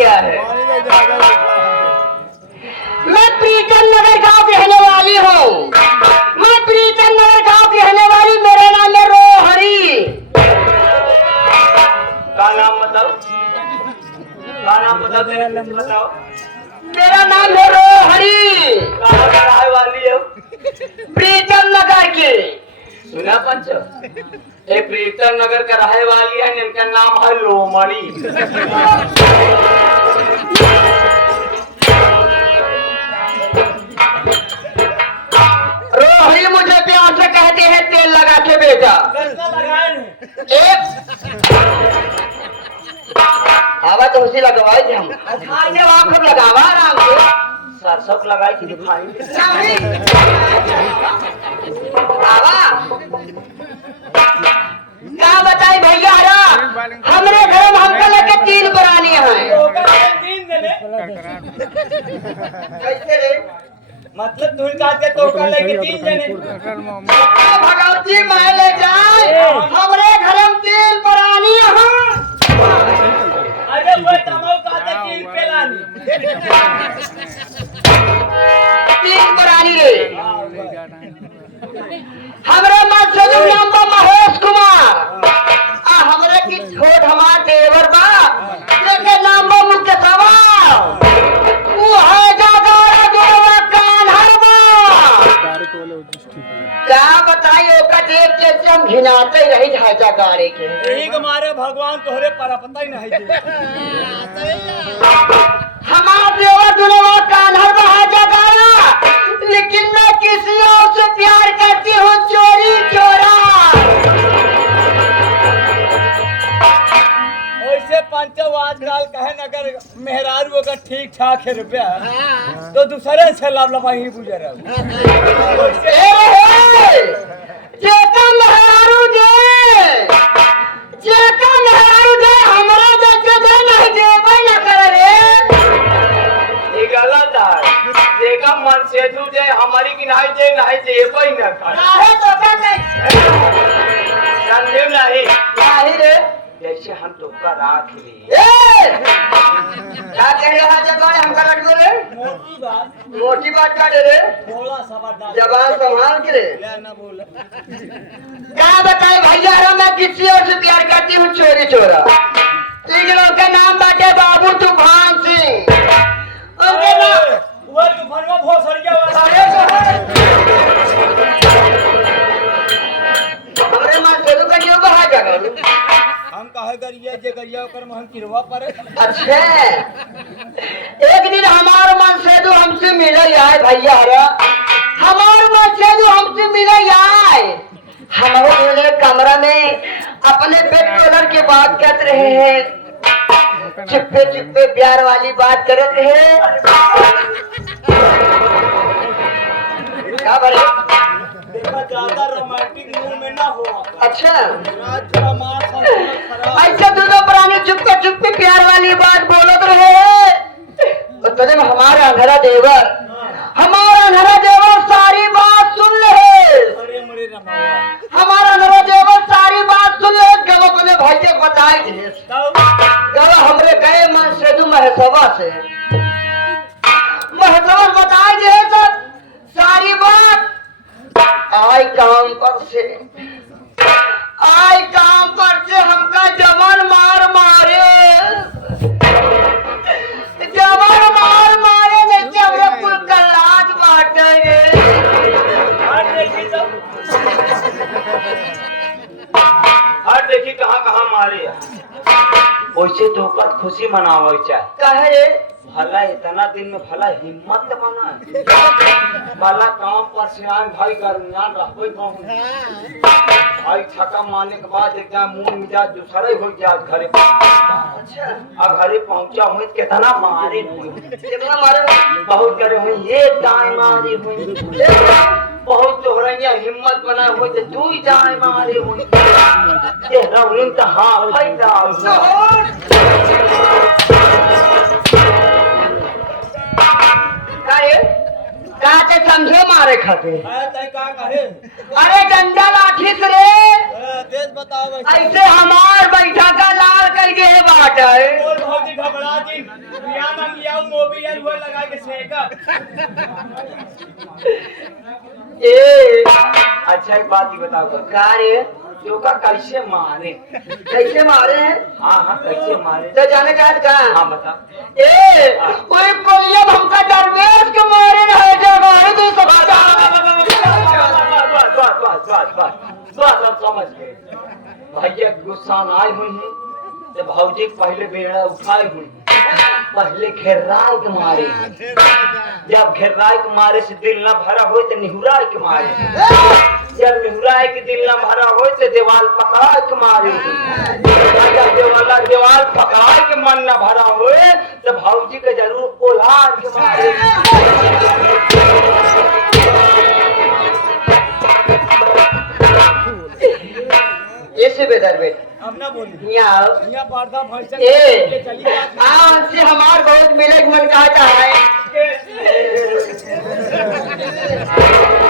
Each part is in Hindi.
क्या है? मैं प्रीतम नगर गांव की रहने वाली हूँ। मैं प्रीतम नगर गांव की रहने वाली, मेरा नाम है रोहरी। का नाम बताओ? का नाम बताओ? मेरा नाम है रोहरी। कहाँ का रहे वाली हो? प्रीतम नगर की। सुना पंच? ये प्रीतम नगर का रहे वाली है, इनका नाम है लोमड़ी। रोहरी मुझे प्यार से कहते हैं तेल लगा के बेटा। एक हवा तो उसी लगवाई थी हम। जब आप सब लगावा आराम से। सरसों लगाई थी दिखाई। आवा क्या बताई भैया हरा, हमरे घर में हमको लेके 3 पुरानी हैं। कैसे रे? मतलब धुल काटे तो कर लेके 3 जने भगवती मैं ले जाए, हमरे घर में 3 पुरानी हैं। अरे वो तमो काटे 3 पेलानी 3 पुरानी रे। हमरे मस्जिद नाम बा महेश कुमार। हमरे की छोट हमार देवर बा, जेके नाम बा मुकेशवा। वो है जागारा गोवा कान्हर बा। क्या बताइए ओका देख के हम घिनाते रही ढांचा गाड़ी के। यही हमारे भगवान तोहरे पर पता ही नहीं है। हमार देवर दुलवा कान्हर बा है जागारा, लेकिन मैं किसी और से प्यार करती हूँ चोरी चोरा। ऐसे पंचो आजकल कहे नगर मेहरारू अगर ठीक ठाक है रुपया तो दूसरे से लाभ लपा ही गुजर जेका मेहरारू दे हमरा देखे दे नहीं देबे न करे रे। ये गलत है। देखा मन से तू जे हमारी की नहीं जे कोई न कर। काहे तो का नहीं संदेह नहीं। काहे रे? जैसे हम तो का राख ली। ए क्या कह रहे हैं जगह हमका लट रे? मोटी बात का रे? थोड़ा सबरदार जबान संभाल के रे। ले ना बोल क्या बताए भैया रा, मैं किसी और से प्यार करती हूँ चोरी चोरा। लेकिन उनका नाम बाटे बाबू तूफान सिंह। उनके नाम वो तूफानवा भोसड़िया वाला हमरे मां चलू का जो बहा जगह। हम कहे गरिया जे गरिया ओकर में हम किरवा पर अच्छा एक दिन हमार मन से तो हमसे मिले आए भैया रा, हमार मन से तो हमसे मिले आए। हम लोग कमरा में अपने बेड कॉलर की बात कर रहे हैं, चिप्पे चिप्पे प्यार वाली बात कर रहे हैं। क्या बोले? देखा ज्यादा रोमांटिक मूड में ना हो। अच्छा थोड़ा मां खराब ऐसे दोनों प्राणी चुपके प्यार वाली बात बोलत रहे। तो तने हमारा अंधरा देवर सारी बात सुन ले। अरे मरे रमावा हमारा अंधरा देवर सारी बात सुन ले। कब अपने भाई के बताई दे कब हमरे गए मन से तू महसवा बताई दे सब सारी बात। आई काम पर से हमका जमन मार मारे जैसे हमरे कुल कलाज बांटेंगे। हर देखी कहाँ मारे। वैसे तो पर खुशी मनावे चाहे। कहे भला इतना दिन में भला हिम्मत बना भला काम पर सियान भाई करुणा रहबे कहूं भाई थका मारने के बाद एकदम मुंह मिजाज दूसरे हो गया घरे। अच्छा अब घरे पहुंचा हुई कितना मारे हुए कितना मारे? बहुत करे हुई ये दाएं मारे हुई बहुत तोहरैया हिम्मत बना हुई तो तू ही दाएं मारे हुई ये रौलिन तो हाँ भाई काहे? काहे समझो मारे मारे खातिर। तय का कहे अरे डंडा लाठी से रे तेज बताओ ऐसे हमार बैठा का लाल करके है बाट है। बोल भौजी घबरा जी बिया में लिया मोबियल हुआ लगा के सेका ए अच्छा एक बात ही बताओ का रे योगा कैसे मारे? कैसे मारे हैं? हाँ कैसे मारे? तो जाने का है कहाँ? हाँ बता। ए कोई कोलिया हमका दरवेश के मारे रहे जगह तू सब समझ गए भैया गुस्सा न आए हुई हैं तो भौजी पहले बेड़ा उठाए हुई पहले घेराए के मारे जब घेराए के मारे से दिल न भरा हो तो निहुराए के मारे जब निहुराए के दिल न भरा हो तो दीवाल पकड़ाए के मारे जब दीवाल पकड़ाए के मन न भरा हो तो भौजी के जरूर कोल्हार के मारे। ऐसे बेदर बेट हम ना बोली यहाँ यहाँ पर्दा भैंस ए चली जाती हमसे हमार बहुत मिले मन कहता है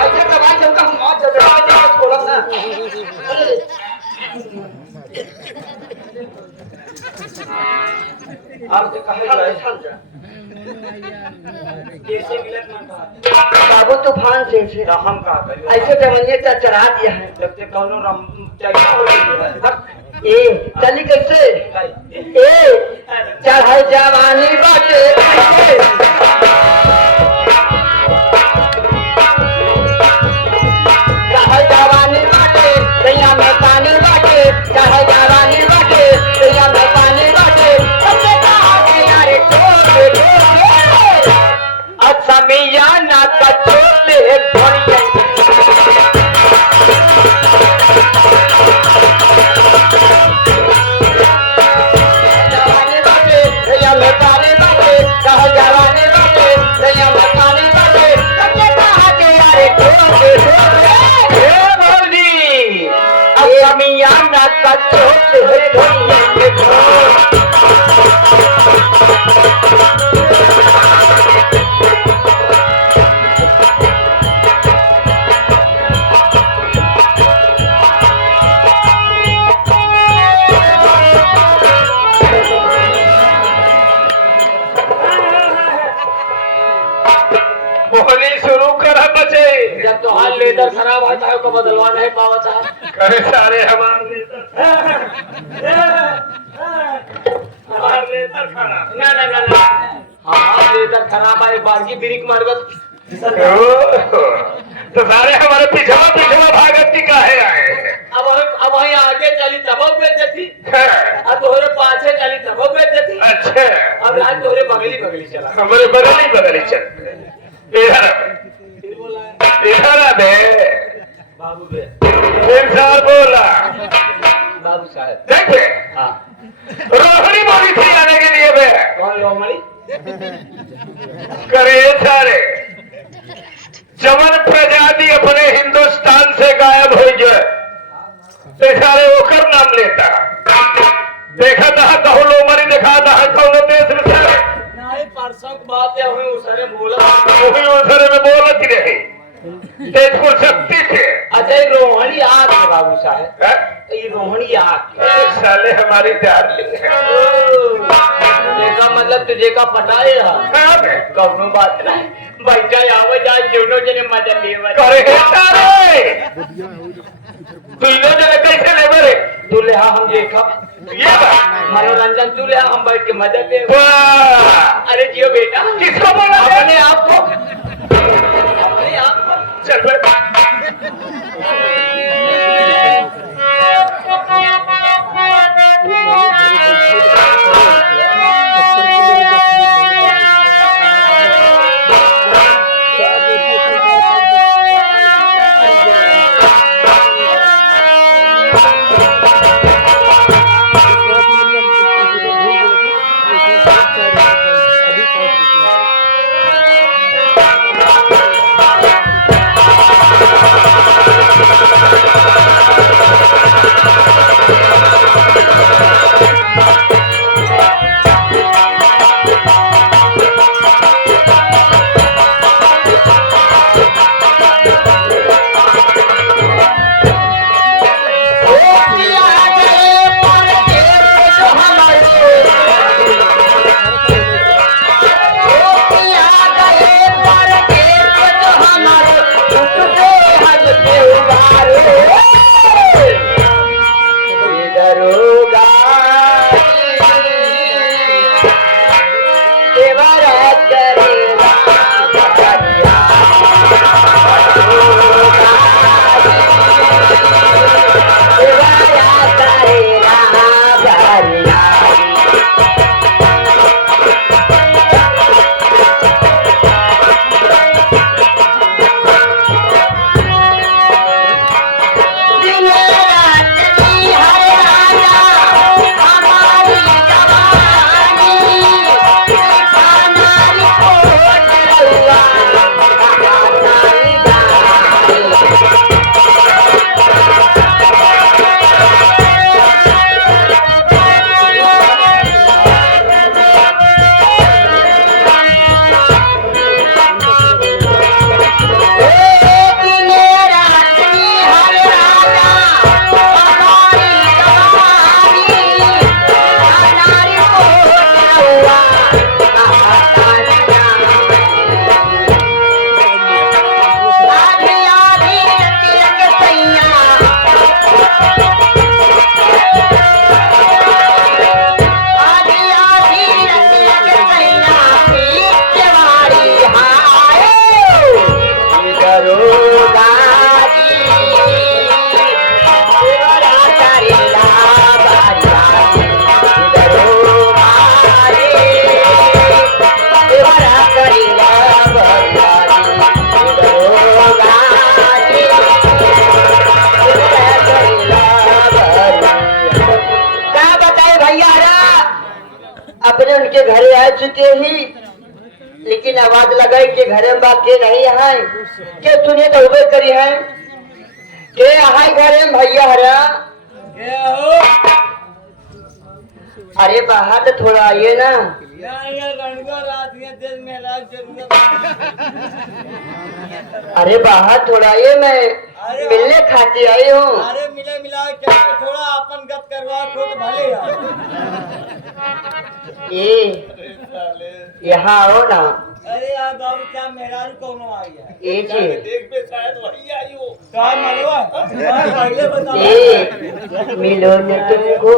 अच्छा दवाई जब हम मौत जब बोला ना आप जो कहे कैसे मिलत ना कहा बाबू तूफान सिंह से हम का करी ऐसे जमनिए चढ़ा दिया है। जब तक कौनो रम चाहिए हो गई ए चली कैसे ए चढ़ाई जवानी बाटे चढ़ाई जवानी बाटे दैया में पानी बाटे चढ़ाई जवानी बाटे दैया में पानी बाटे सबसे कहा के यारे छोड़ दे अच्छा मिया ना कचोले भरिया जवानी बाटे दैया में पानी बाटे चढ़ाई जवानी बाटे दैया में पानी बाटे सबसे कहा के यारे छोड़ दे मियाना का चोट है भैया के घर बोली शुरू करा बचे जब तो हाल लेदर खराब होता है को बदलवा नहीं पावता है करे सारे हमारे लेतर खराब ना ना ना ना हाँ लेदर खराब है बारगी ब्रेक मारबत तो सारे हमारे पीछे भागत की काहे आए अब वहीं आगे चली तब बेचती अब तोहरे पाछे चली तब बेचती अच्छा अब आज तोहरे बगली बगली चला हमारे बगली चल इधर बे बाबू बे इंसान बोला बाबू साहब देखे हाँ रोहनी बोली थी आने के लिए बे कौन लोमड़ी करे सारे जमन प्रजाति अपने हिंदुस्तान से गायब हो जाए तो सारे ओकर नाम लेता देखा ना कहो लोमड़ी देखा ना कहो देश में सारे नहीं परसों की बात है हुई उसने बोला वही उसरे में बोलत ही रहे तेज को शक्ति थे अच्छा ये रोहनी आग है बाबू साहब हैं? ये रोहनी आग साले हमारी डार्लिंग है देखा मतलब तुझे का पटाए हाँ बे। कौनो बात नहीं बैठा आवे जाए दोनों जने मजा लेवा करे हे सारे तीनों जने कैसे लेबर है दूल्हा हम देखा ये बात मनोरंजन दूल्हा हम बैठ के मजा ले वाह अरे जियो बेटा किसको बोला बे? अपने आप को अपने आप को चल बे। चुके ही, लेकिन आवाज लगाई कि घरे में बात के नहीं है के सुनिए तो हुए करी है के है घरे में भैया हरा। क्या हो अरे बाहर तो थोड़ा आइए ना। ये रणगो रात ये दिल में लाज जरूरत। अरे बाहर थोड़ा आइए, मैं मिलने खाती आई हूँ। अरे मिले मिला क्या थोड़ा अपन गप करवा खुद भले यार। ये यहाँ आओ ना। अरे यार बाबू क्या मेहरारू कौन आई है? ये जी देख पे शायद वही आई हो। क्या मरवा? पहले बता। ये मिलो ने तुमको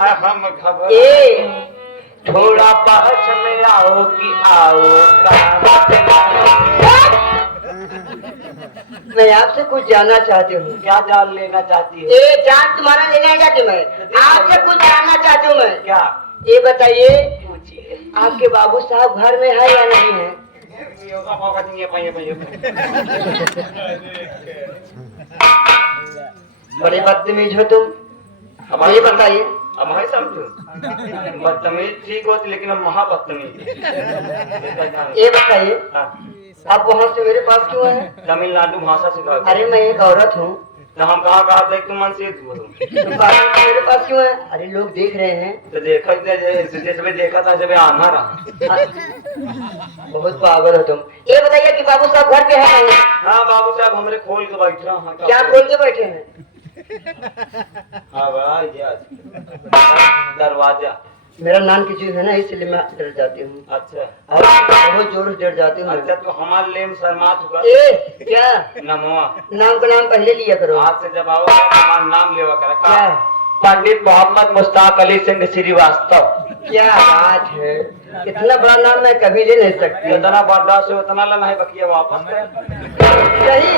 हम खबर ये थोड़ा पास में आओ कि आओ मैं आपसे कुछ जानना चाहती हूँ। क्या जान लेना चाहती हो? ये जान तुम्हारा लेना है क्या तुम्हें? आपसे कुछ जानना चाहती हूँ मैं। क्या ये बताइए पूछिए। आपके बाबू साहब घर में है या नहीं है? योगा फोगा नहीं है पये बड़े बदतमीज हो तुम। ये बताइए अब है समझो बदतमीज ठीक होती लेकिन हम महा बदतमीज ये बताइए आप वहाँ से मेरे पास क्यों आए? तमिलनाडु भाषा सिखा। अरे मैं एक औरत हूँ। तो हम कहा थे तुम मन से तुम मेरे पास क्यों आए? अरे लोग देख रहे हैं। तो देखा जैसे देखा था जब आना रहा। बहुत पागल हो तुम। ये बताइए कि बाबू साहब घर पे है नहीं? हाँ बाबू साहब हमारे खोल के बैठ रहा हूँ। क्या खोल के बैठे हैं? हाँ भाई दरवाजा मेरा नाम की चीज है ना इसलिए मैं डर जाती हूँ। अच्छा और बहुत जोर से डर जाती हूँ। अच्छा तो हमारे लेम शर्मात हुआ ए क्या नमवा नाम का नाम पहले लिया करो। आज से जब आओगे हमारा नाम लेवा कर क्या पंडित मोहम्मद मुश्ताक अली सिंह श्रीवास्तव। क्या बात है, इतना बड़ा नाम मैं कभी ले नहीं सकती। जितना बर्दाश्त से उतना लेना है बकिया वापस सही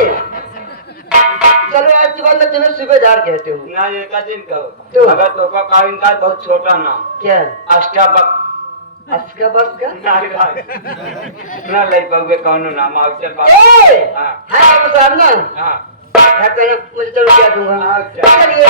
चलो आज के बाद मैं तुम्हें सूबेदार कहती हूँ। ना ये का दिन कहो तो? अगर तो का इनका बहुत छोटा नाम क्या अष्टाबक अस्का बस का ना ले पाओगे कौन नाम आवश्यक ए हाँ है बाबू साहब ना हाँ है तो मुझे चलो क्या दूंगा। अच्छा। चलिए